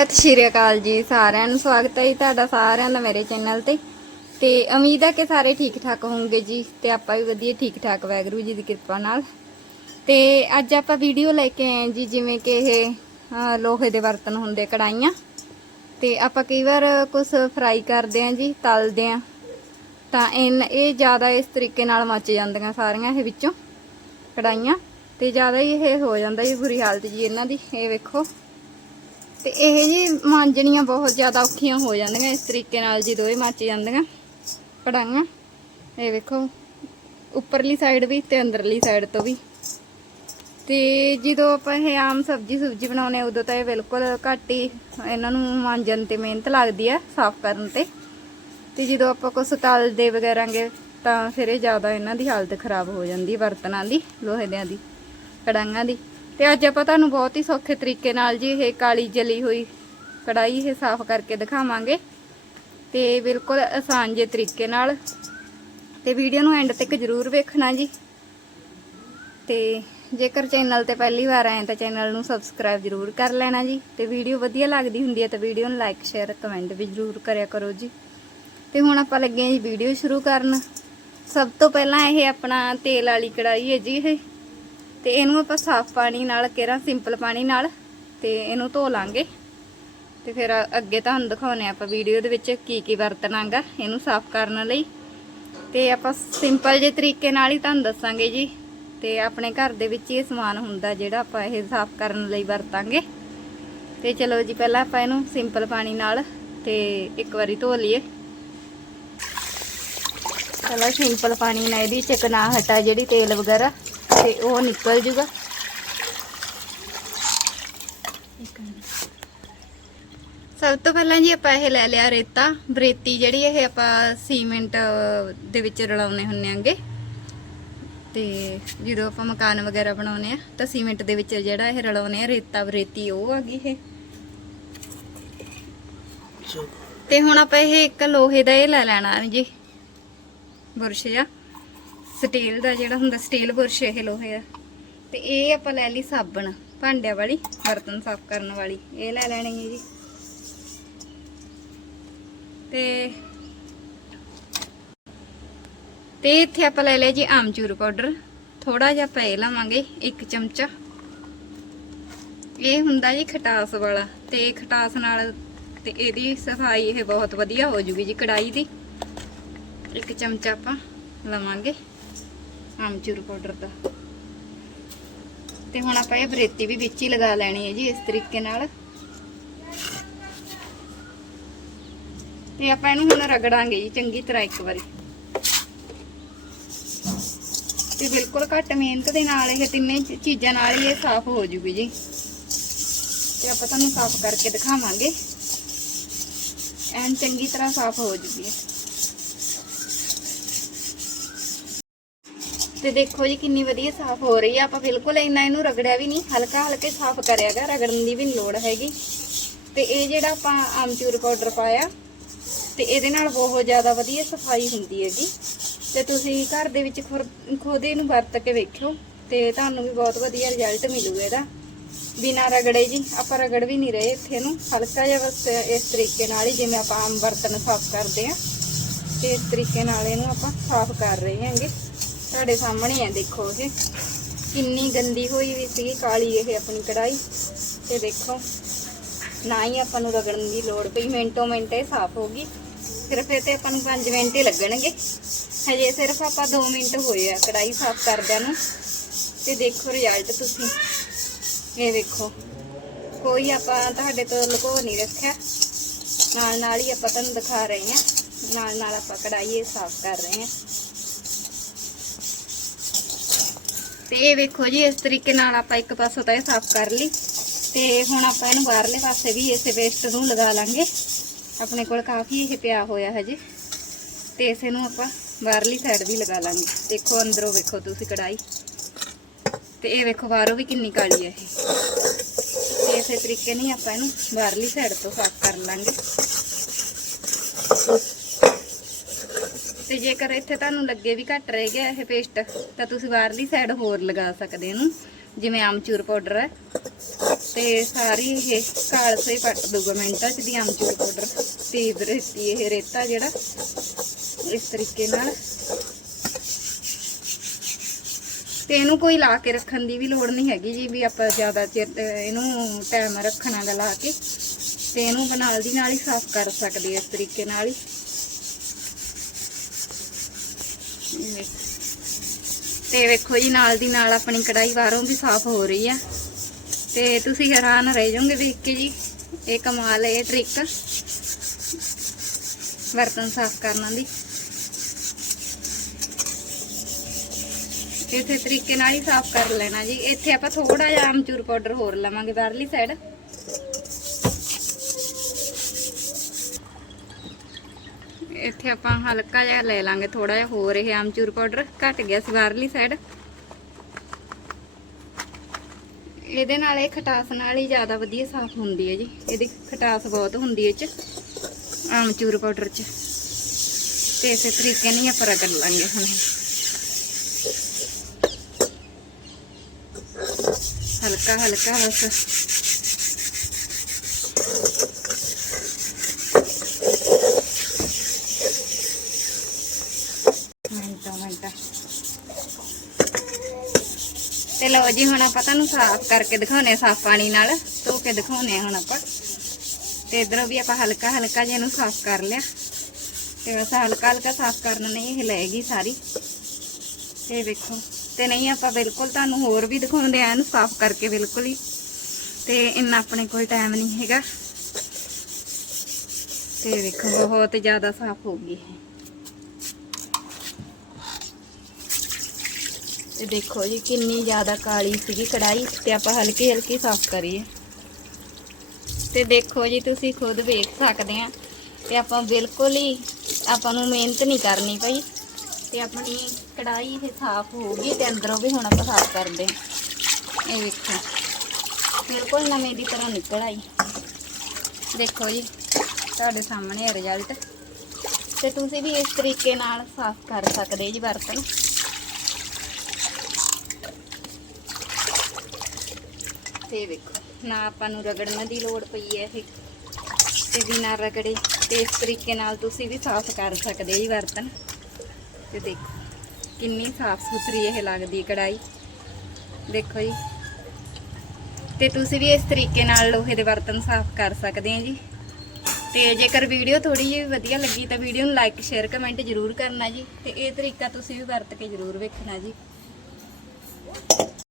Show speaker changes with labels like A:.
A: ਸਤਿ ਸ਼੍ਰੀ ਅਕਾਲ ਜੀ, ਸਾਰਿਆਂ ਨੂੰ ਸਵਾਗਤ ਹੈ ਜੀ ਤੁਹਾਡਾ ਸਾਰਿਆਂ ਦਾ ਮੇਰੇ ਚੈਨਲ ਤੇ। ਤੇ ਉਮੀਦ ਹੈ ਕਿ ਸਾਰੇ ਠੀਕ ਠਾਕ ਹੋਵੋਗੇ ਜੀ ਤੇ ਆਪਾਂ ਵੀ ਵਧੀਆ ਠੀਕ ਠਾਕ ਵੈਗਰੂ ਜੀ ਦੀ ਕਿਰਪਾ ਨਾਲ। ਤੇ ਅੱਜ ਆਪਾਂ ਵੀਡੀਓ ਲੈ ਕੇ ਆਏ ਜੀ, ਜਿਵੇਂ ਕਿ ਇਹ ਲੋਹੇ ਦੇ ਬਰਤਨ ਹੁੰਦੇ ਕੜਾਈਆਂ ਤੇ ਆਪਾਂ ਕਈ ਵਾਰ ਕੁਝ ਫਰਾਈ ਕਰਦੇ ਆਂ ਜੀ, ਤਲਦੇ ਆਂ ਤਾਂ ਇਨ, ਇਹ ਜ਼ਿਆਦਾ ਇਸ ਤਰੀਕੇ ਨਾਲ ਮੱਚ ਜਾਂਦੀਆਂ ਸਾਰੀਆਂ ਇਹ ਵਿੱਚੋਂ ਕੜਾਈਆਂ ਤੇ ਜ਼ਿਆਦਾ ਹੀ ਇਹ ਹੋ ਜਾਂਦਾ ਜੀ ਬੁਰੀ ਹਾਲਤ ਜੀ ਇਹਨਾਂ ਦੀ, ਇਹ ਵੇਖੋ। ਤੇ ਇਹ ਜੀ ਮਾਂਜਣੀਆਂ ਬਹੁਤ ਜ਼ਿਆਦਾ ਔਖੀਆਂ ਹੋ ਜਾਂਦੀਆਂ, ਇਸ ਤਰੀਕੇ ਨਾਲ ਜਦੋਂ ਇਹ ਮੱਚ ਜਾਂਦੀਆਂ ਕੜਾਈਆਂ ਇਹ ਵੇਖੋ, ਉੱਪਰਲੀ ਸਾਈਡ ਵੀ ਤੇ ਅੰਦਰਲੀ ਸਾਈਡ ਤੋਂ ਵੀ। ਤੇ ਜਦੋਂ ਆਪਾਂ ਇਹ ਆਮ ਸਬਜ਼ੀ ਸੁਬਜੀ ਬਣਾਉਨੇ ਉਦੋਂ ਤਾਂ ਇਹ ਬਿਲਕੁਲ ਘੱਟ ਹੀ ਇਹਨਾਂ ਨੂੰ ਮਾਂਜਣ ਤੇ ਮਿਹਨਤ ਲੱਗਦੀ ਆ, ਸਾਫ਼ ਕਰਨ ਤੇ। ਤੇ ਜਦੋਂ ਆਪਾਂ ਕੁਛ ਤਲਦੇ ਵਗੈਰਾਗੇ, ਤਾਂ ਫਿਰ ਇਹ ਜ਼ਿਆਦਾ ਇਹਨਾਂ ਦੀ ਹਾਲਤ ਖਰਾਬ ਹੋ ਜਾਂਦੀ, ਬਰਤਨਾਂ ਦੀ, ਲੋਹੇ ਦਿਆਂ ਦੀ ਕੜਾਈਆਂ ਦੀ। ਤੇ ਅੱਜ ਆਪਾਂ ਤੁਹਾਨੂੰ ਬਹੁਤ ਹੀ ਸੌਖੇ ਤਰੀਕੇ ਨਾਲ ਜੀ ਇਹ ਕਾਲੀ ਜਲੀ ਹੋਈ ਕੜਾਈ ਇਹ ਸਾਫ਼ ਕਰਕੇ ਦਿਖਾਵਾਂਗੇ। ਤੇ ਬਿਲਕੁਲ ਆਸਾਨ ਜੇ ਤਰੀਕੇ ਨਾਲ। ਤੇ ਵੀਡੀਓ ਨੂੰ ਐਂਡ ਤੱਕ ਜ਼ਰੂਰ ਵੇਖਣਾ ਜੀ। ਤੇ ਜੇਕਰ ਚੈਨਲ ਤੇ ਪਹਿਲੀ ਵਾਰ ਆਏ ਤਾਂ ਚੈਨਲ ਨੂੰ ਸਬਸਕ੍ਰਾਈਬ ਜ਼ਰੂਰ ਕਰ ਲੈਣਾ ਜੀ। ਤੇ ਵੀਡੀਓ ਵਧੀਆ ਲੱਗਦੀ ਹੁੰਦੀ ਹੈ ਤਾਂ ਵੀਡੀਓ ਨੂੰ ਲਾਈਕ ਸ਼ੇਅਰ ਕਮੈਂਟ ਵੀ ਜ਼ਰੂਰ ਕਰਿਆ ਕਰੋ ਜੀ। ਤੇ ਹੁਣ ਆਪਾਂ ਲੱਗੇ ਹਾਂ ਜੀ ਵੀਡੀਓ ਸ਼ੁਰੂ ਕਰਨ। ਸਭ ਤੋਂ ਪਹਿਲਾਂ ਇਹ ਆਪਣਾ ਤੇਲ ਵਾਲੀ ਕੜਾਈ ਹੈ ਜੀ ਇਹ। ਤੇ ਇਹਨੂੰ ਆਪਾਂ ਸਾਫ਼ ਪਾਣੀ ਨਾਲ ਕਿਹੜਾ ਸਿੰਪਲ ਪਾਣੀ ਨਾਲ ਤੇ ਇਹਨੂੰ ਧੋ ਲਾਂਗੇ। ਤੇ ਫਿਰ ਅੱਗੇ ਤੁਹਾਨੂੰ ਦਿਖਾਉਨੇ ਆਪਾਂ ਵੀਡੀਓ ਦੇ ਵਿੱਚ ਕੀ ਕੀ ਵਰਤਣਾਗਾ ਇਹਨੂੰ ਸਾਫ਼ ਕਰਨ ਲਈ। ਤੇ ਆਪਾਂ ਸਿੰਪਲ ਜੇ ਤਰੀਕੇ ਨਾਲ ਹੀ ਤੁਹਾਨੂੰ ਦੱਸਾਂਗੇ ਜੀ। ਤੇ ਆਪਣੇ ਘਰ ਦੇ ਵਿੱਚ ਹੀ ਇਹ ਸਮਾਨ ਹੁੰਦਾ ਜਿਹੜਾ ਆਪਾਂ ਇਹ ਸਾਫ਼ ਕਰਨ ਲਈ ਵਰਤਾਂਗੇ। ਤੇ ਚਲੋ ਜੀ, ਪਹਿਲਾਂ ਆਪਾਂ ਇਹਨੂੰ ਸਿੰਪਲ ਪਾਣੀ ਨਾਲ ਤੇ ਇੱਕ ਵਾਰੀ ਧੋ ਲਈਏ। ਪਹਿਲਾਂ ਸਿੰਪਲ ਪਾਣੀ ਨਾਲ ਇਹਦੀ ਚਿਕਨਾਹਟ ਆ ਜਿਹੜੀ ਤੇਲ ਵਗੈਰਾ। ਤੇ ਉਹ ਨਿਕਲ ਜੂਗਾ। ਸਭ ਤੋਂ ਪਹਿਲਾਂ ਜੀ ਆਪਾਂ ਇਹ ਲੈ ਲਿਆ ਰੇਤਾ। ਬਰੇਤੀ ਜਿਹੜੀ ਇਹ ਆਪਾਂ ਸੀਮੈਂਟ ਦੇ ਵਿੱਚ ਰਲਾਉਨੇ ਹੁੰਨੇ ਆਂਗੇ। ਤੇ ਜਦੋਂ ਆਪਾਂ ਮਕਾਨ ਵਗੈਰਾ ਬਣਾਉਨੇ ਆ ਤਾਂ ਸੀਮੈਂਟ ਦੇ ਵਿੱਚ ਜਿਹੜਾ ਇਹ ਰਲਾਉਨੇ ਆ ਰੇਤਾ ਬਰੇਤੀ ਉਹ ਆ ਗਈ ਇਹ। ਤੇ ਹੁਣ ਆਪਾਂ ਇਹ ਇੱਕ ਲੋਹੇ ਦਾ ਇਹ ਲੈ ਲੈਣਾ ਜੀ। ਬੁਰਸ਼ ਜਾਂ ਸਟੀਲ ਦਾ ਜਿਹੜਾ ਹੁੰਦਾ, ਸਟੀਲ ਬੁਰਸ਼ ਇਹ ਲੋਹੇ ਆ। ਤੇ ਇਹ ਆਪਾਂ ਲੈ ਲਈ ਸਾਬਣ, ਭਾਂਡਿਆਂ ਵਾਲੀ, ਬਰਤਨ ਸਾਫ਼ ਕਰਨ ਵਾਲੀ। ਇਹ ਲੈ ਲੈਣੀ ਹੈ ਜੀ। ਤੇ ਤੇ ਇੱਥੇ ਆਪਾਂ ਲੈ ਲਿਆ ਜੀ ਆਮਚੂਰ ਪਾਊਡਰ। ਥੋੜਾ ਜਿਹਾ ਪੈ ਲਵਾਂਗੇ, ਇੱਕ ਚਮਚਾ। ਇਹ ਹੁੰਦਾ ਜੀ ਖਟਾਸ ਵਾਲਾ। ਤੇ ਖਟਾਸ ਨਾਲ ਤੇ ਇਹਦੀ ਸਫ਼ਾਈ ਇਹ ਬਹੁਤ ਵਧੀਆ ਹੋ ਜੂਗੀ ਜੀ ਕੜਾਈ ਦੀ। ਇੱਕ ਚਮਚਾ ਆਪਾਂ ਲਵਾਂਗੇ। ਆਮਚੂਰ ਪਾਊਡਰ ਦਾ। ਤੇ ਹੁਣ ਆਪਾਂ ਇਹ ਬਰੇਤੀ ਵੀ ਵਿੱਚ ਹੀ ਲਗਾ ਲੈਣੀ ਹੈ ਜੀ ਇਸ ਤਰੀਕੇ ਨਾਲ। ਤੇ ਆਪਾਂ ਇਹਨੂੰ ਹੁਣ ਰਗੜਾਂਗੇ ਜੀ ਚੰਗੀ ਤਰ੍ਹਾਂ ਇੱਕ ਵਾਰੀ। ਤੇ ਬਿਲਕੁਲ ਘੱਟ ਮਿਹਨਤ ਦੇ ਨਾਲ ਇਹ ਤਿੰਨੇ ਚੀਜ਼ਾਂ ਨਾਲ ਹੀ ਇਹ ਸਾਫ਼ ਹੋ ਜੂਗੀ ਜੀ। ਤੇ ਆਪਾਂ ਤੁਹਾਨੂੰ ਸਾਫ਼ ਕਰਕੇ ਦਿਖਾਵਾਂਗੇ। ਐਨ ਚੰਗੀ ਤਰ੍ਹਾਂ ਸਾਫ਼ ਹੋ ਜੂਗੀ ਤੇ ਦੇਖੋ ਜੀ ਕਿੰਨੀ ਵਧੀਆ ਸਾਫ਼ ਹੋ ਰਹੀ ਆ। ਆਪਾਂ ਬਿਲਕੁਲ ਇੰਨਾ ਇਹਨੂੰ ਰਗੜਿਆ ਵੀ ਨਹੀਂ, ਹਲਕਾ ਹਲਕੇ ਸਾਫ਼ ਕਰਿਆਗਾ ਰਗੜਨ ਦੀ ਵੀ ਨੀ ਲੋੜ ਹੈਗੀ। ਤੇ ਇਹ ਜਿਹੜਾ ਆਪਾਂ ਆਮਚੂਰ ਪਾਊਡਰ ਪਾਇਆ, ਤੇ ਇਹਦੇ ਨਾਲ ਬਹੁਤ ਜ਼ਿਆਦਾ ਵਧੀਆ ਸਫ਼ਾਈ ਹੁੰਦੀ ਹੈਗੀ। ਤੇ ਤੁਸੀਂ ਘਰ ਦੇ ਵਿੱਚ ਖੁਰ- ਖੁਦ ਇਹਨੂੰ ਵਰਤ ਕੇ ਵੇਖਿਓ, ਤੇ ਤੁਹਾਨੂੰ ਵੀ ਬਹੁਤ ਵਧੀਆ ਰਿਜ਼ਲਟ ਮਿਲੂਗਾ ਇਹਦਾ। ਬਿਨਾਂ ਰਗੜੇ ਜੀ, ਆਪਾਂ ਰਗੜ ਵੀ ਨਹੀਂ ਰਹੇ ਇੱਥੇ ਨੂੰ। ਹਲਕਾ ਜਿਹਾ ਬਸ ਇਸ ਤਰੀਕੇ ਨਾਲ ਹੀ, ਜਿਵੇਂ ਆਪਾਂ ਆਮ ਬਰਤਨ ਸਾਫ਼ ਕਰਦੇ ਆ, ਤੇ ਇਸ ਤਰੀਕੇ ਨਾਲ ਇਹਨੂੰ ਆਪਾਂ ਸਾਫ਼ ਕਰ ਰਹੇ ਹਾਂਗੇ। ਤੁਹਾਡੇ ਸਾਹਮਣੇ ਆ, ਦੇਖੋ ਇਹ। ਕਿੰਨੀ ਗੰਦੀ ਹੋਈ ਵੀ ਸੀਗੀ, ਕਾਲੀ ਇਹ ਆਪਣੀ ਕੜਾਈ ਤੇ ਦੇਖੋ, ਨਾ ਹੀ ਆਪਾਂ ਨੂੰ ਰਗੜਨ ਦੀ ਲੋੜ ਪਈ, ਮਿੰਟੋ ਮਿੰਟ ਇਹ ਸਾਫ਼ ਹੋ ਗਈ। ਸਿਰਫ ਇਹ ਤੇ ਆਪਾਂ ਨੂੰ 5 ਮਿੰਟ ਹੀ ਲੱਗਣਗੇ। ਹਜੇ ਸਿਰਫ ਆਪਾਂ 2 ਮਿੰਟ ਹੋਏ ਆ ਕੜਾਈ ਸਾਫ਼ ਕਰਦਿਆਂ ਨੂੰ। ਤੇ ਦੇਖੋ ਰਿਜ਼ਲਟ ਤੁਸੀਂ। ਇਹ ਦੇਖੋ ਕੋਈ ਆਪਾਂ ਤੁਹਾਡੇ ਤੋਂ ਲੁਕੋ ਨਹੀਂ ਰੱਖਿਆ। ਨਾਲ ਨਾਲ ਹੀ ਆਪਾਂ ਤੁਹਾਨੂੰ ਦਿਖਾ ਰਹੇ ਹਾਂ। ਨਾਲ ਨਾਲ ਆਪਾਂ ਕੜਾਈ ਇਹ ਸਾਫ਼ ਕਰ ਰਹੇ ਹਾਂ। ਤੇ ਇਹ ਵੇਖੋ ਜੀ, ਇਸ ਤਰੀਕੇ ਨਾਲ ਆਪਾਂ ਇੱਕ ਪਾਸੋਂ ਤਾਂ ਇਹ ਸਾਫ਼ ਕਰ ਲਈ। ਤੇ ਹੁਣ ਆਪਾਂ ਇਹਨੂੰ ਬਾਹਰਲੇ ਪਾਸੇ ਵੀ ਇਸੇ ਪੇਸਟ ਨੂੰ ਲਗਾ ਲਾਂਗੇ। ਆਪਣੇ ਕੋਲ ਕਾਫੀ ਇਹ ਪਿਆ ਹੋਇਆ ਹਜੇ। ਤੇ ਇਸੇ ਨੂੰ ਆਪਾਂ ਬਾਹਰਲੀ ਸਾਈਡ ਵੀ ਲਗਾ ਲਾਂਗੇ। ਦੇਖੋ, ਅੰਦਰੋਂ ਵੇਖੋ ਤੁਸੀਂ ਕੜਾਈ ਤੇ ਇਹ ਵੇਖੋ ਬਾਹਰੋਂ ਵੀ ਕਿੰਨੀ ਕਾਲੀ ਹੈ ਇਹ। ਤੇ ਇਸੇ ਤਰੀਕੇ ਨਹੀਂ ਆਪਾਂ ਇਹਨੂੰ ਬਾਹਰਲੀ ਸਾਈਡ ਤੋਂ ਸਾਫ਼ ਕਰ ਲਾਂਗੇ। ਤੇ ਜੇਕਰ ਇੱਥੇ ਤੁਹਾਨੂੰ ਲੱਗੇ ਵੀ ਘੱਟ ਰਹਿ ਗਿਆ ਇਹ ਪੇਸਟ, ਤਾਂ ਤੁਸੀਂ ਬਾਹਰਲੀ ਸਾਈਡ ਹੋਰ ਲਗਾ ਸਕਦੇ ਇਹਨੂੰ, ਜਿਵੇਂ ਆਮਚੂਰ ਪਾਊਡਰ ਹੈ। ਤੇ ਸਾਰੀ ਇਹ ਕਾਲਸੇ ਪੱਟ ਦੂਗਾ ਮਿੰਟਾਂ ਚ ਦੀ ਆਮਚੂਰ ਪਾਊਡਰ ਤੇ ਰੇਤੀ ਇਹ ਰੇਤਾ ਜਿਹੜਾ, ਇਸ ਤਰੀਕੇ ਨਾਲ। ਤੇ ਇਹਨੂੰ ਕੋਈ ਲਾ ਕੇ ਰੱਖਣ ਦੀ ਵੀ ਲੋੜ ਨਹੀਂ ਹੈਗੀ ਜੀ, ਵੀ ਆਪਾਂ ਜ਼ਿਆਦਾ ਚਿਰ, ਇਹਨੂੰ ਟਾਈਮ ਰੱਖਣਾ ਗਾ ਲਾ ਕੇ। ਤੇ ਇਹਨੂੰ ਬਨਾਲ ਦੀ ਨਾਲ ਹੀ ਸਾਫ਼ ਕਰ ਸਕਦੇ ਇਸ ਤਰੀਕੇ ਨਾਲ ਹੀ ਇਹ ਵੇਖੋ। ਤੇ ਵੇਖੋ ਜੀ, ਨਾਲ ਦੀ ਨਾਲ ਆਪਣੀ ਕੜਾਈ ਬਾਹਰੋਂ ਵੀ ਸਾਫ਼ ਹੋ ਰਹੀ ਆ। ਤੇ ਤੁਸੀਂ ਹੈਰਾਨ ਰਹਿ ਜਾਓਗੇ ਦੇਖ ਕੇ ਜੀ, ਇਹ ਕਮਾਲ ਹੈ, ਇਹ ਟ੍ਰਿਕ ਬਰਤਨ ਸਾਫ਼ ਕਰਨ ਦੀ। ਇਸੇ ਤਰੀਕੇ ਨਾਲ ਹੀ ਸਾਫ਼ ਕਰ ਲੈਣਾ ਜੀ। ਇੱਥੇ ਆਪਾਂ ਥੋੜਾ ਜਿਹਾ ਆਮਚੂਰ ਪਾਊਡਰ ਹੋਰ ਲਵਾਂਗੇ ਬਾਹਰਲੀ ਸਾਈਡ ਇੱਥੇ ਆਪਾਂ ਹਲਕਾ ਜਿਹਾ ਲੈ ਲਾਂਗੇ ਥੋੜਾ ਜਿਹਾ ਹੋਰ ਇਹ ਆਮਚੂਰ ਪਾਊਡਰ। ਘਟ ਗਿਆ ਸੀ ਬਾਹਰਲੀ ਸਾਈਡ ਇਹਦੇ ਨਾਲ ਇਹ ਖਟਾਸ ਨਾਲ ਹੀ ਜ਼ਿਆਦਾ ਵਧੀਆ ਸਾਫ਼ ਹੁੰਦੀ ਹੈ ਜੀ। ਇਹਦੀ ਖਟਾਸ ਬਹੁਤ ਹੁੰਦੀ ਹੈ ਇਹ ਚ, ਆਮਚੂਰ ਪਾਊਡਰ ਚ। ਤੇ ਇਸੇ ਤਰੀਕੇ ਨਾਲ ਹੀ ਆਪਾਂ ਰਗੜ ਲਾਂਗੇ ਹੁਣ। ਹਲਕਾ ਹਲਕਾ ਬਸ ਮਿੰਟਾਂ ਮਿੰਟਾਂ ਤੇ ਲਓ ਜੀ, ਹੁਣ ਆਪਾਂ ਤੁਹਾਨੂੰ ਸਾਫ਼ ਕਰਕੇ ਦਿਖਾਉਨੇ ਸਾਫ਼ ਪਾਣੀ ਨਾਲ, ਧੋ ਕੇ ਦਿਖਾਉਨੇ ਹੁਣ ਆਪਾਂ। ਤੇ ਇਧਰੋਂ ਵੀ ਆਪਾਂ ਹਲਕਾ ਹਲਕਾ ਜਿਹਾ ਇਹਨੂੰ ਸਾਫ਼ ਕਰ ਲਿਆ। ਤੇ ਬਸ ਹਲਕਾ ਹਲਕਾ ਸਾਫ਼ ਕਰਨ ਨਹੀਂ, ਇਹ ਲਏਗੀ ਸਾਰੀ। ਤੇ ਵੇਖੋ, ਤੇ ਨਹੀਂ ਆਪਾਂ ਬਿਲਕੁਲ ਤੁਹਾਨੂੰ ਹੋਰ ਵੀ ਦਿਖਾਉਂਦੇ ਆ ਇਹਨੂੰ ਸਾਫ਼ ਕਰਕੇ ਬਿਲਕੁਲ ਹੀ। ਤੇ ਇੰਨਾ ਆਪਣੇ ਕੋਲ ਟਾਈਮ ਨਹੀਂ ਹੈਗਾ। ਤੇ ਵੇਖੋ, ਬਹੁਤ ਜ਼ਿਆਦਾ ਸਾਫ਼ ਹੋ ਗਈ ਇਹ ਦੇਖੋ ਜੀ, ਕਿੰਨੀ ਜ਼ਿਆਦਾ ਕਾਲੀ ਸੀਗੀ ਕੜਾਈ ਤੇ ਆਪਾਂ ਹਲਕੀ ਹਲਕੀ ਸਾਫ਼ ਕਰੀਏ। ਤੇ ਦੇਖੋ ਜੀ, ਤੁਸੀਂ ਖੁਦ ਵੇਖ ਸਕਦੇ ਆ ਤੇ ਆਪਾਂ ਬਿਲਕੁਲ ਹੀ ਆਪਾਂ ਨੂੰ ਮਿਹਨਤ ਨਹੀਂ ਕਰਨੀ ਪਈ ਤੇ ਆਪਣੀ ਕੜਾਈ ਇਹ ਸਾਫ਼ ਹੋ ਗਈ ਤੇ ਅੰਦਰੋਂ ਵੀ ਹੁਣ ਆਪਾਂ ਸਾਫ਼ ਕਰਦੇ ਆ। ਇਹ ਵੇਖੋ, ਬਿਲਕੁਲ ਨਵੇਂ ਦੀ ਤਰ੍ਹਾਂ ਨਿਕਲ ਆਈ। ਦੇਖੋ ਜੀ, ਤੁਹਾਡੇ ਸਾਹਮਣੇ ਹੈ ਰਿਜ਼ਲਟ ਤੇ ਤੁਸੀਂ ਵੀ ਇਸ ਤਰੀਕੇ ਨਾਲ ਸਾਫ਼ ਕਰ ਸਕਦੇ ਜੀ ਬਰਤਨ ਤੇ ਵੇਖੋ, ਨਾ ਆਪਾਂ ਨੂੰ ਰਗੜਨ ਦੀ ਲੋੜ ਪਈ ਹੈ ਇਹ। ਤੇ ਨਾ ਰਗੜੇ ਤੇ ਇਸ ਤਰੀਕੇ ਨਾਲ ਤੁਸੀਂ ਵੀ ਸਾਫ਼ ਕਰ ਸਕਦੇ ਜੀ ਬਰਤਨ। ਤੇ ਦੇਖੋ, ਕਿੰਨੀ ਸਾਫ਼ ਸੁਥਰੀ ਇਹ ਲੱਗਦੀ ਕੜਾਈ ਦੇਖੋ ਜੀ। ਤੇ ਤੁਸੀਂ ਵੀ ਇਸ ਤਰੀਕੇ ਨਾਲ ਲੋਹੇ ਦੇ ਬਰਤਨ ਸਾਫ਼ ਕਰ ਸਕਦੇ ਆ ਜੀ। ਤੇ ਜੇਕਰ ਵੀਡੀਓ ਥੋੜੀ ਜਿਹੀ ਵਧੀਆ ਲੱਗੀ ਤਾਂ ਵੀਡੀਓ ਨੂੰ ਲਾਈਕ ਸ਼ੇਅਰ ਕਮੈਂਟ ਜ਼ਰੂਰ ਕਰਨਾ ਜੀ। ਤੇ ਇਹ ਤਰੀਕਾ ਤੁਸੀਂ ਵੀ ਵਰਤ ਕੇ ਜ਼ਰੂਰ ਵੇਖਣਾ ਜੀ।